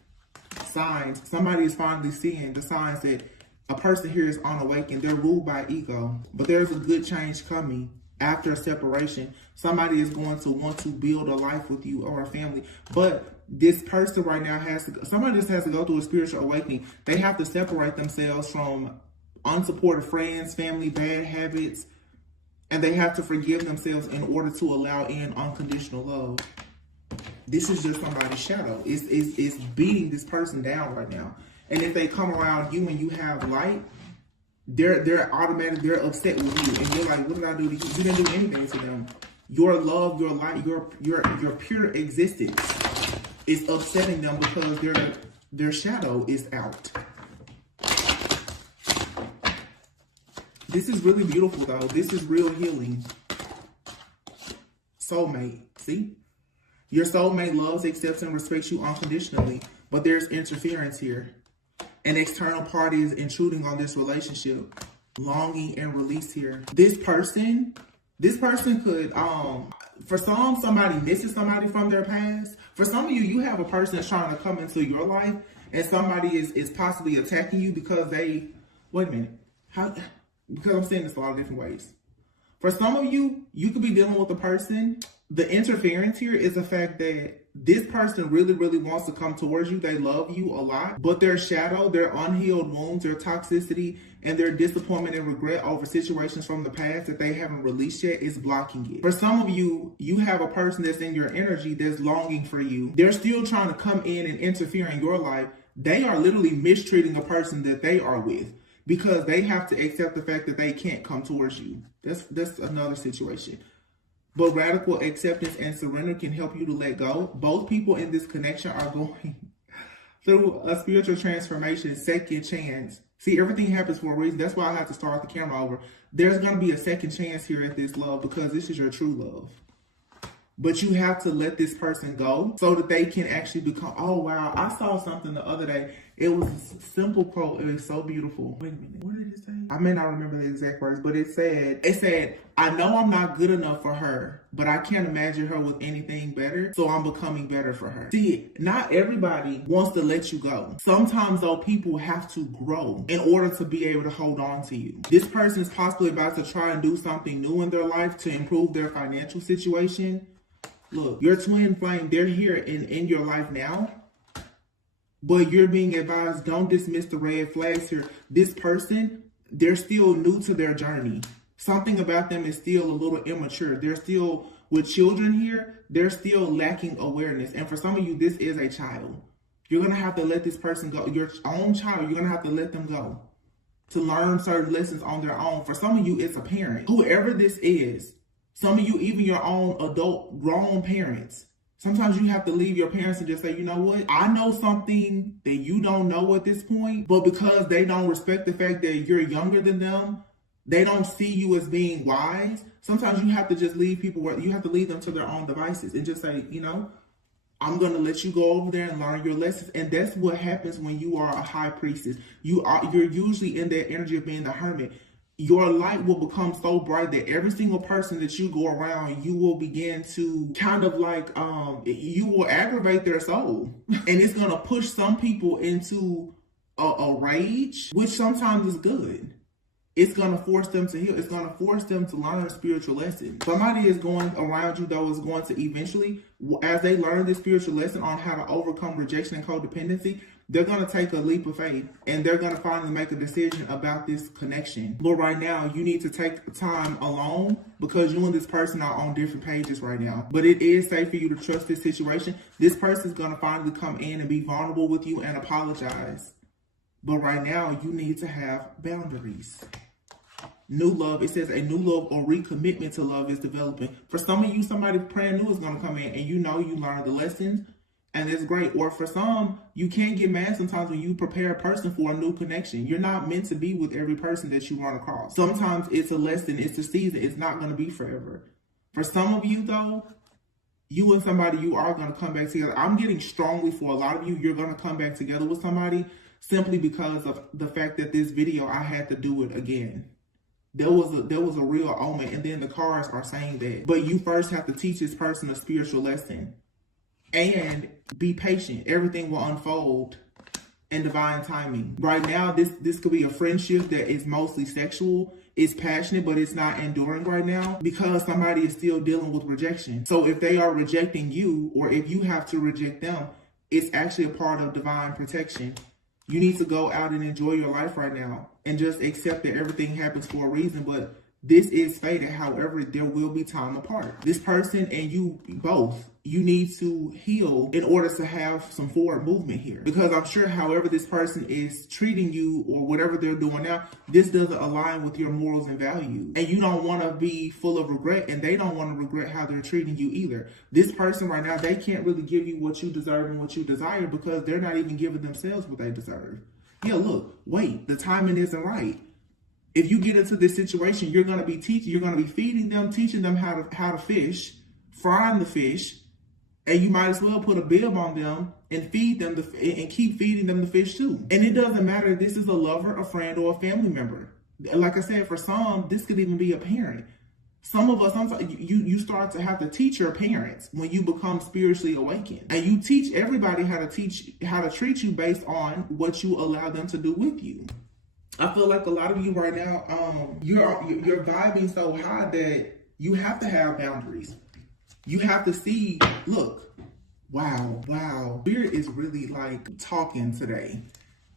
Signs. Somebody is finally seeing the signs that a person here is unawakened. They're ruled by ego, but there's a good change coming. After a separation, somebody is going to want to build a life with you or a family. But this person right now somebody just has to go through a spiritual awakening. They have to separate themselves from unsupportive friends, family, bad habits, and they have to forgive themselves in order to allow in unconditional love. This is just somebody's shadow. It's beating this person down right now. And if they come around you and you have light, they're automatic, they're upset with you. And you're like, what did I do to you? You didn't do anything to them. Your love, your light, your pure existence is upsetting them because their shadow is out. This is really beautiful though. This is real healing. Soulmate. See? Your soulmate loves, accepts, and respects you unconditionally. But there's interference here. An external party is intruding on this relationship. Longing and release here. This person could, for somebody misses somebody from their past. For some of you, you have a person that's trying to come into your life and somebody is possibly attacking you because they, wait a minute. Because I'm saying this a lot of different ways. For some of you, you could be dealing with a person. The interference here is the fact that this person really, really wants to come towards you. They love you a lot, but their shadow, their unhealed wounds, their toxicity, and their disappointment and regret over situations from the past that they haven't released yet is blocking it. For some of you, you have a person that's in your energy that's longing for you. They're still trying to come in and interfere in your life. They are literally mistreating a person that they are with because they have to accept the fact that they can't come towards you. That's another situation. But radical acceptance and surrender can help you to let go. Both people in this connection are going through a spiritual transformation, second chance. See, everything happens for a reason. That's why I have to start the camera over. There's going to be a second chance here at this love because this is your true love. But you have to let this person go so that they can actually become, oh, wow. I saw something the other day. It was a simple quote. It was so beautiful. Wait a minute. What did it say? I may not remember the exact words, but it said, I know I'm not good enough for her, but I can't imagine her with anything better. So I'm becoming better for her. See, not everybody wants to let you go. Sometimes, though, people have to grow in order to be able to hold on to you. This person is possibly about to try and do something new in their life to improve their financial situation. Look, your twin flame, they're here in your life now, but you're being advised, don't dismiss the red flags here. This person, they're still new to their journey. Something about them is still a little immature. They're still, with children here, they're still lacking awareness. And for some of you, this is a child. You're going to have to let this person go. Your own child, you're going to have to let them go to learn certain lessons on their own. For some of you, it's a parent. Whoever this is, some of you, even your own adult, grown parents. Sometimes you have to leave your parents and just say, you know what? I know something that you don't know at this point, but because they don't respect the fact that you're younger than them, they don't see you as being wise. Sometimes you have to just leave people where you have to leave them to their own devices and just say, you know, I'm going to let you go over there and learn your lessons. And that's what happens when you are a high priestess. You're usually in that energy of being the hermit. Your light will become so bright that every single person that you go around, you will begin to kind of like, you will aggravate their soul. And it's going to push some people into a rage, which sometimes is good. It's going to force them to heal. It's going to force them to learn spiritual lessons. Somebody is going around you, though, is going to eventually, as they learn this spiritual lesson on how to overcome rejection and codependency, they're going to take a leap of faith and they're going to finally make a decision about this connection. But right now, you need to take time alone because you and this person are on different pages right now. But it is safe for you to trust this situation. This person is going to finally come in and be vulnerable with you and apologize. But right now, you need to have boundaries. New love, it says a new love or recommitment to love is developing. For some of you, somebody brand new is going to come in and you know you learned the lessons. And it's great. Or for some, you can't get mad sometimes when you prepare a person for a new connection. You're not meant to be with every person that you run across. Sometimes it's a lesson, it's a season. It's not going to be forever. For some of you, though, you and somebody, you are going to come back together. I'm getting strongly for a lot of you, you're going to come back together with somebody simply because of the fact that this video, I had to do it again. There was a real omen, and then the cards are saying that. But you first have to teach this person a spiritual lesson. And be patient. Everything will unfold in divine timing. Right now, this could be a friendship that is mostly sexual. It's passionate, but it's not enduring right now because somebody is still dealing with rejection. So if they are rejecting you, or if you have to reject them, it's actually a part of divine protection. You need to go out and enjoy your life right now and just accept that everything happens for a reason. But this is fated. However, there will be time apart. This person and you both, you need to heal in order to have some forward movement here. Because I'm sure however this person is treating you or whatever they're doing now, this doesn't align with your morals and values. And you don't want to be full of regret, and they don't want to regret how they're treating you either. This person right now, they can't really give you what you deserve and what you desire because they're not even giving themselves what they deserve. Yeah, look, wait, the timing isn't right. If you get into this situation, you're going to be feeding them, teaching them how to fish, frying the fish, and you might as well put a bib on them and feed them and keep feeding them the fish too. And it doesn't matter if this is a lover, a friend, or a family member. Like I said, for some, this could even be a parent. Some of us, sometimes you start to have to teach your parents when you become spiritually awakened. And you teach everybody how to treat you based on what you allow them to do with you. I feel like a lot of you right now, you're vibing so high that you have to have boundaries. You have to see, look, Wow. Spirit is really like talking today.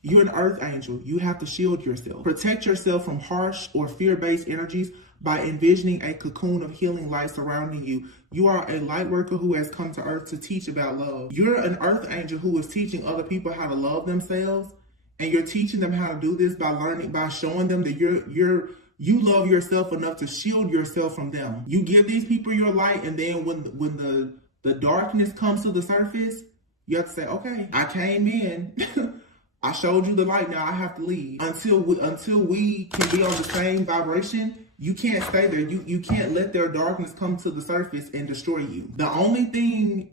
You're an earth angel. You have to shield yourself. Protect yourself from harsh or fear-based energies by envisioning a cocoon of healing light surrounding you. You are a light worker who has come to earth to teach about love. You're an earth angel who is teaching other people how to love themselves. And you're teaching them how to do this by showing them that you love yourself enough to shield yourself from them. You give these people your light, and then when the darkness comes to the surface, you have to say, okay, I came in. I showed you the light, now I have to leave. Until we can be on the same vibration, you can't stay there. You can't let their darkness come to the surface and destroy you. The only thing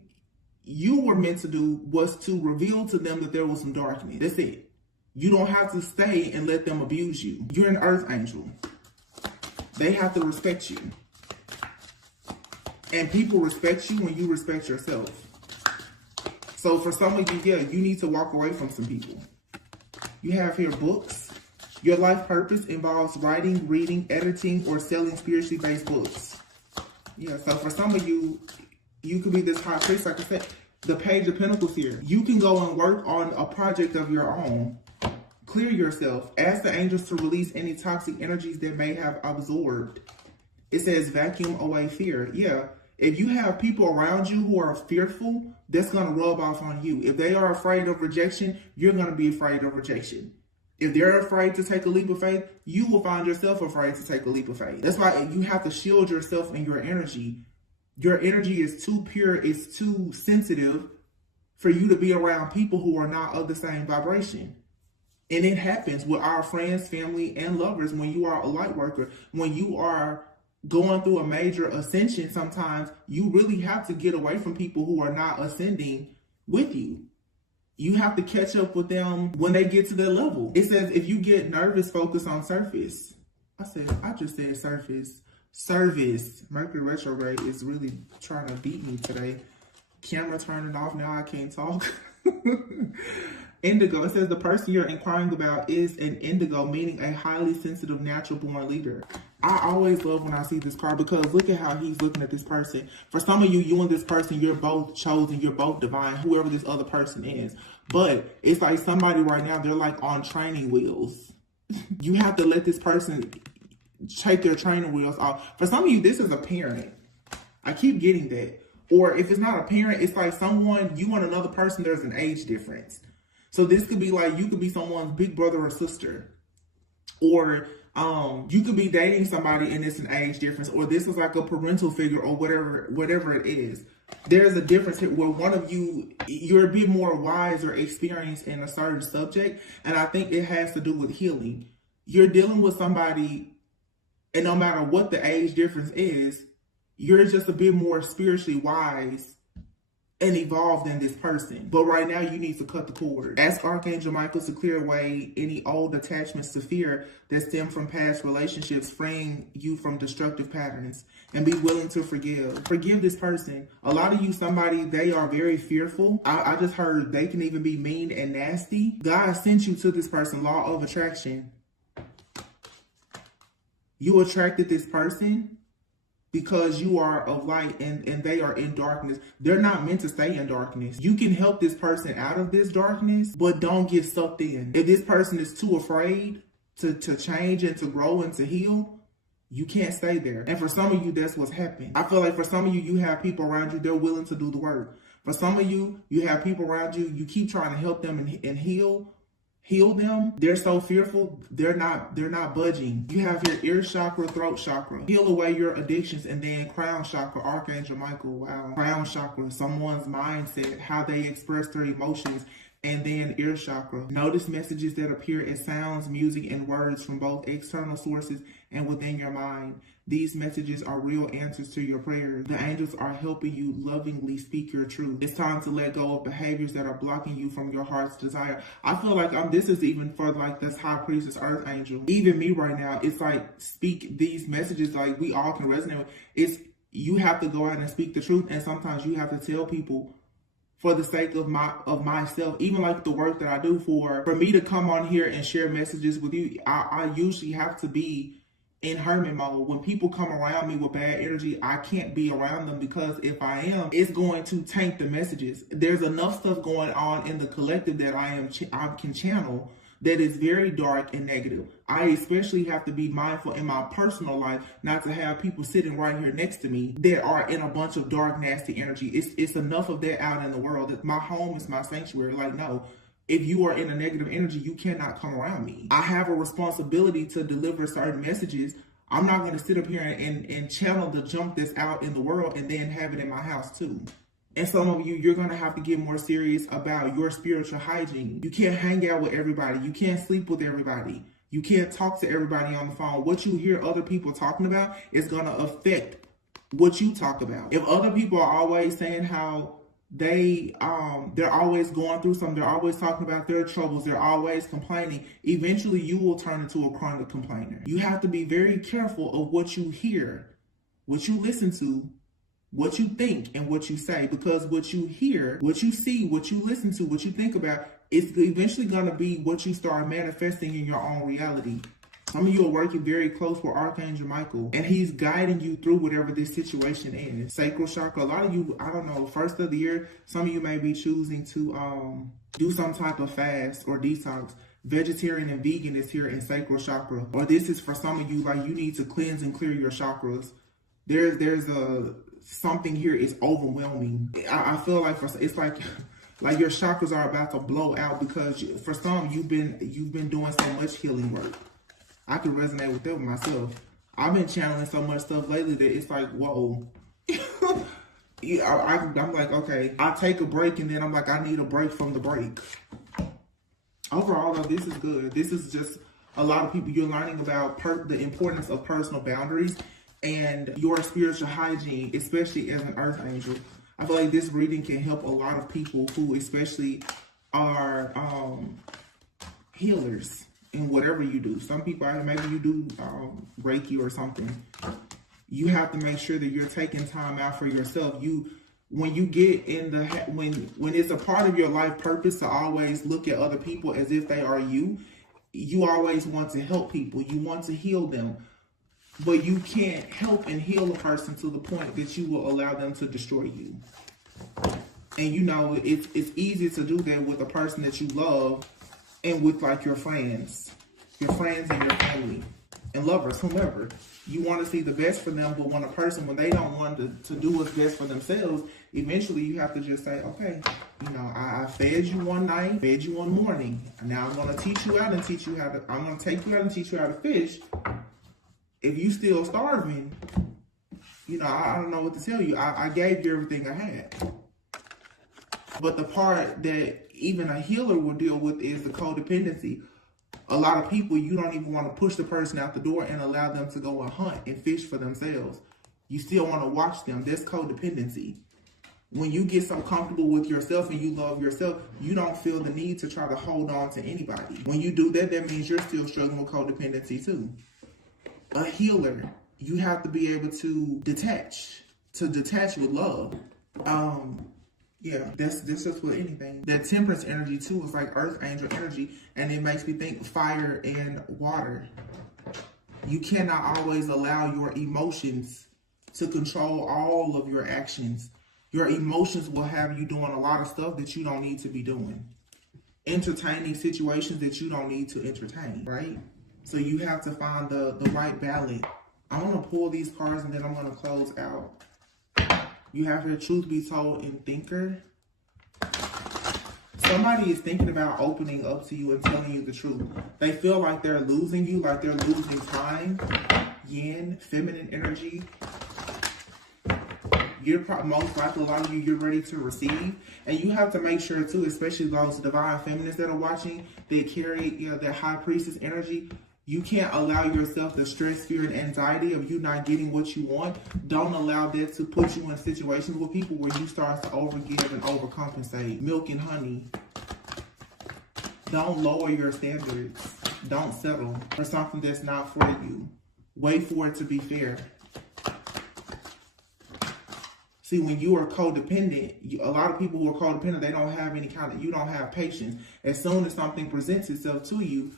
you were meant to do was to reveal to them that there was some darkness. That's it. You don't have to stay and let them abuse you. You're an earth angel. They have to respect you. And people respect you when you respect yourself. So for some of you, yeah, you need to walk away from some people. You have here books. Your life purpose involves writing, reading, editing, or selling spiritually based books. Yeah, so for some of you, you could be this high priest, like I said, the Page of Pentacles here. You can go and work on a project of your own. Clear yourself. Ask the angels to release any toxic energies that may have absorbed. It says vacuum away fear. Yeah, if you have people around you who are fearful, that's going to rub off on you. If they are afraid of rejection, you're going to be afraid of rejection. If they're afraid to take a leap of faith, you will find yourself afraid to take a leap of faith. That's why you have to shield yourself and your energy. Your energy is too pure, it's too sensitive for you to be around people who are not of the same vibration. And it happens with our friends, family, and lovers when you are a light worker. When you are going through a major ascension, sometimes you really have to get away from people who are not ascending with you. You have to catch up with them when they get to their level. It says if you get nervous, focus on surface. I just said surface. Service. Mercury retrograde is really trying to beat me today. Camera turning off, now I can't talk. Indigo. It says the person you're inquiring about is an indigo, meaning a highly sensitive, natural-born leader. I always love when I see this card because look at how he's looking at this person. For some of you, you and this person, you're both chosen, you're both divine, whoever this other person is. But it's like somebody right now, they're like on training wheels. You have to let this person take their training wheels off. For some of you, this is a parent. I keep getting that. Or if it's not a parent, it's like someone, you want another person, there's an age difference. So this could be like, you could be someone's big brother or sister. Or you could be dating somebody and it's an age difference. Or this is like a parental figure or whatever it is. There's a difference here where one of you, you're a bit more wise or experienced in a certain subject. And I think it has to do with healing. You're dealing with somebody, and no matter what the age difference is, you're just a bit more spiritually wise and evolved than this person. But right now, you need to cut the cord. Ask Archangel Michael to clear away any old attachments to fear that stem from past relationships, freeing you from destructive patterns, and be willing to forgive. Forgive this person. A lot of you, they are very fearful. I just heard they can even be mean and nasty. God sent you to this person, law of attraction. You attracted this person because you are of light and they are in darkness. They're not meant to stay in darkness. You can help this person out of this darkness, but don't get sucked in. If this person is too afraid to change and to grow and to heal, you can't stay there. And for some of you, that's what's happening. I feel like for some of you, you have people around you, they're willing to do the work. For some of you, you have people around you, you keep trying to help them and heal them. They're so fearful, they're not budging. You have your ear chakra, throat chakra. Heal away your addictions. And then crown chakra, Archangel Michael. Wow. Crown chakra, someone's mindset, how they express their emotions. And then ear chakra. Notice messages that appear as sounds, music, and words from both external sources and within your mind. These messages are real answers to your prayers. The angels are helping you lovingly speak your truth. It's time to let go of behaviors that are blocking you from your heart's desire. I feel like this is even for like this high priestess earth angel. Even me right now, it's like speak these messages like we all can resonate with. It's you have to go out and speak the truth. And sometimes you have to tell people for the sake of myself, even like the work that I do for me to come on here and share messages with you, I usually have to be in hermit mode. When people come around me with bad energy, I can't be around them, because if I am, it's going to taint the messages. There's enough stuff going on in the collective that I can channel that is very dark and negative. I especially have to be mindful in my personal life not to have people sitting right here next to me that are in a bunch of dark, nasty energy. It's enough of that out in the world. My home is my sanctuary. Like, no. If you are in a negative energy, you cannot come around me. I have a responsibility to deliver certain messages. I'm not going to sit up here and channel the junk that's out in the world and then have it in my house too. And some of you, you're going to have to get more serious about your spiritual hygiene. You can't hang out with everybody. You can't sleep with everybody. You can't talk to everybody on the phone. What you hear other people talking about is going to affect what you talk about. If other people are always saying how they're always going through something, they're always talking about their troubles, they're always complaining, eventually you will turn into a chronic complainer. You have to be very careful of what you hear, what you listen to, what you think, and what you say, because what you hear, what you see, what you listen to, what you think about, is eventually going to be what you start manifesting in your own reality. Some of you are working very close with Archangel Michael, and he's guiding you through whatever this situation is. Sacral chakra, a lot of you, I don't know, first of the year, some of you may be choosing to do some type of fast or detox. Vegetarian and vegan is here in sacral chakra. Or this is for some of you, like, you need to cleanse and clear your chakras. There's something here is overwhelming. I feel like it's like your chakras are about to blow out, because for some, you've been doing so much healing work. I can resonate with that with myself. I've been channeling so much stuff lately that it's like, whoa. I'm like, okay, I take a break, and then I'm like, I need a break from the break. Overall, though, this is good. This is just a lot of people. You're learning about the importance of personal boundaries and your spiritual hygiene, especially as an earth angel. I feel like this reading can help a lot of people who especially are healers in whatever you do. Some people, maybe you do Reiki or something. You have to make sure that you're taking time out for yourself. When you get in the, when it's a part of your life purpose to always look at other people as if they are you, you always want to help people. You want to heal them. But you can't help and heal a person to the point that you will allow them to destroy you. And you know, it's easy to do that with a person that you love, and with like your friends and your family and lovers, whomever. You want to see the best for them, but when they don't want to do what's best for themselves, eventually you have to just say, okay, you know, I fed you one night, fed you one morning. Now I'm going to teach you out and teach you how to, I'm going to take you out and teach you how to fish. If you still starving, you know, I don't know what to tell you. I gave you everything I had. But the part that even a healer will deal with is the codependency. A lot of people, you don't even want to push the person out the door and allow them to go and hunt and fish for themselves. You still want to watch them. That's codependency. When you get so comfortable with yourself and you love yourself, you don't feel the need to try to hold on to anybody. When you do that, that means you're still struggling with codependency too. A healer, you have to be able to detach with love. Yeah, that's just with anything. That temperance energy too is like earth angel energy, and it makes me think fire and water. You cannot always allow your emotions to control all of your actions. Your emotions will have you doing a lot of stuff that you don't need to be doing. Entertaining situations that you don't need to entertain, right? So you have to find the right balance. I'm going to pull these cards and then I'm going to close out. You have your truth be told in thinker. Somebody is thinking about opening up to you and telling you the truth. They feel like they're losing you, like they're losing time. Yin, feminine energy. You're most likely, a lot of you're ready to receive. And you have to make sure too, especially those divine feminists that are watching, they carry that high priestess energy. You can't allow yourself the stress, fear, and anxiety of you not getting what you want. Don't allow that to put you in situations with people where you start to overgive and overcompensate. Milk and honey. Don't lower your standards. Don't settle for something that's not for you. Wait for it to be fair. See, when you are codependent, a lot of people who are codependent, they don't have any kind of, you don't have patience. As soon as something presents itself to you,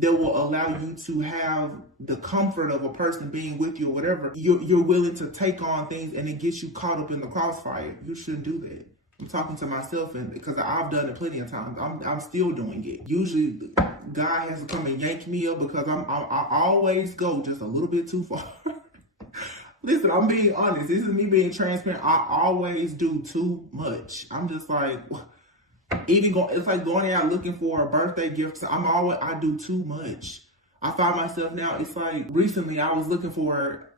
that will allow you to have the comfort of a person being with you or whatever, you're willing to take on things and it gets you caught up in the crossfire. You shouldn't do that. I'm talking to myself, and because I've done it plenty of times. I'm still doing it. Usually, God has to come and yank me up because I always go just a little bit too far. Listen, I'm being honest. This is me being transparent. I always do too much. I'm just like, it's like going out looking for a birthday gift. I do too much. I find myself now, it's like recently I was looking for,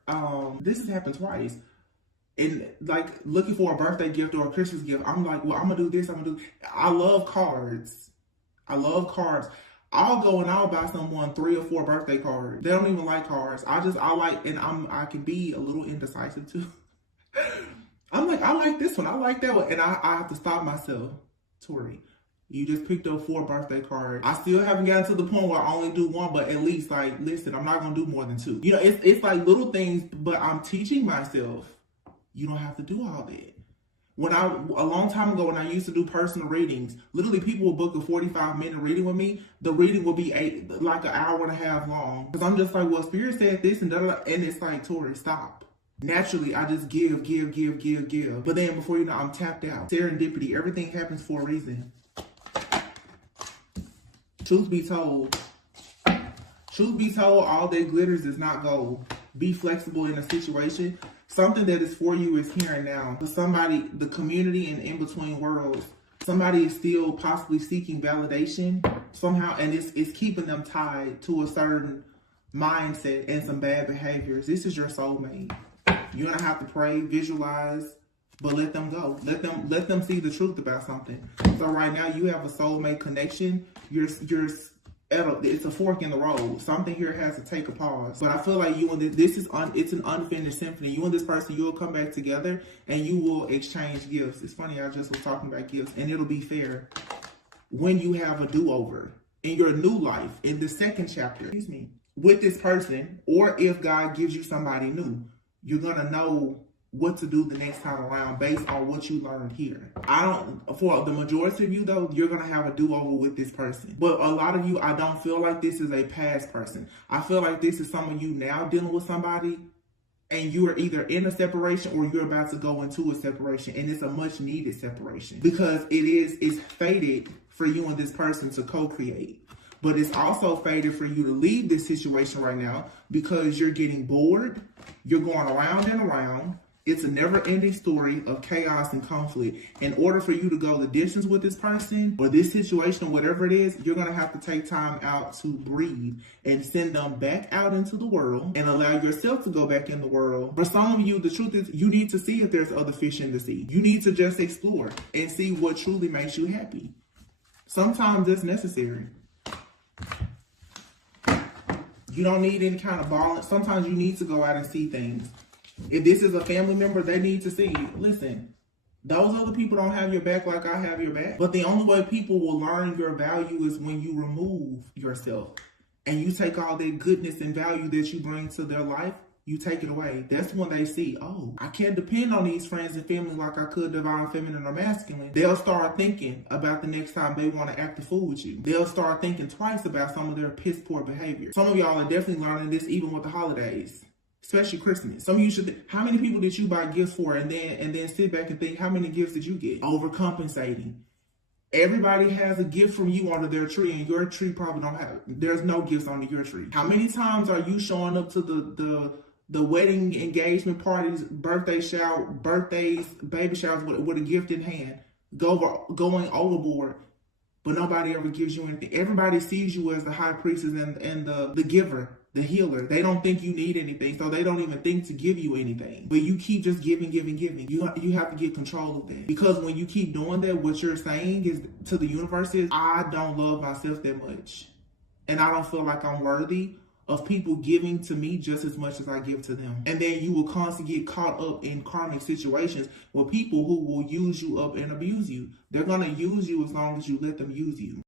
this has happened twice. And like looking for a birthday gift or a Christmas gift, I'm like, well, I'm gonna do this. I love cards. I'll go and I'll buy someone 3 or 4 birthday cards. They don't even like cards. I like, and I can be a little indecisive too. I'm like, I like this one. I like that one. And I have to stop myself. Tori, you just picked up 4 birthday cards. I still haven't gotten to the point where I only do 1, but at least like, listen, I'm not gonna do more than 2. You know, it's like little things, but I'm teaching myself. You don't have to do all that. A long time ago, when I used to do personal readings, literally people would book a 45-minute reading with me. The reading would be like an hour and a half long. Because I'm just like, well, Spirit said this and da-da-da. And it's like, Tori, stop. Naturally, I just give. But then before you know, I'm tapped out. Serendipity, everything happens for a reason. Truth be told, all that glitters is not gold. Be flexible in a situation. Something that is for you is here and now. For somebody, the community and in-between worlds, somebody is still possibly seeking validation somehow, and it's keeping them tied to a certain mindset and some bad behaviors. This is your soulmate. You're gonna have to pray, visualize, but let them go. Let them see the truth about something. So right now you have a soulmate connection. It's a fork in the road. Something here has to take a pause. But I feel like you and it's an unfinished symphony. You and this person, you'll come back together and you will exchange gifts. It's funny, I just was talking about gifts, and it'll be fair when you have a do-over in your new life, in the second chapter, with this person, or if God gives you somebody new, you're gonna know what to do the next time around based on what you learned here. For the majority of you though, you're gonna have a do-over with this person. But a lot of you, I don't feel like this is a past person. I feel like this is some of you now dealing with somebody and you are either in a separation or you're about to go into a separation, and it's a much needed separation because it's fated for you and this person to co-create. But it's also fated for you to leave this situation right now because you're getting bored, you're going around and around. It's a never-ending story of chaos and conflict. In order for you to go the distance with this person or this situation, whatever it is, you're going to have to take time out to breathe and send them back out into the world and allow yourself to go back in the world. For some of you, the truth is you need to see if there's other fish in the sea. You need to just explore and see what truly makes you happy. Sometimes it's necessary. You don't need any kind of balance. Sometimes you need to go out and see things. If this is a family member, they need to see, listen, those other people don't have your back like I have your back. But the only way people will learn your value is when you remove yourself and you take all that goodness and value that you bring to their life, you take it away. That's when they see, oh, I can't depend on these friends and family like I could divine feminine or masculine. They'll start thinking about the next time they want to act a fool with you. They'll start thinking twice about some of their piss poor behavior. Some of y'all are definitely learning this even with the holidays. Especially Christmas. Some of you should think, how many people did you buy gifts for and then sit back and think, how many gifts did you get? Overcompensating. Everybody has a gift from you under their tree, and your tree probably don't have, there's no gifts under your tree. How many times are you showing up to the wedding, engagement parties, birthday shower, birthdays, baby showers with a gift in hand, going overboard, but nobody ever gives you anything? Everybody sees you as the high priestess and the giver, the healer. They don't think you need anything, so they don't even think to give you anything. But you keep just giving. You have to get control of that. Because when you keep doing that, what you're saying is to the universe is, I don't love myself that much. And I don't feel like I'm worthy of people giving to me just as much as I give to them. And then you will constantly get caught up in karmic situations with people who will use you up and abuse you. They're going to use you as long as you let them use you.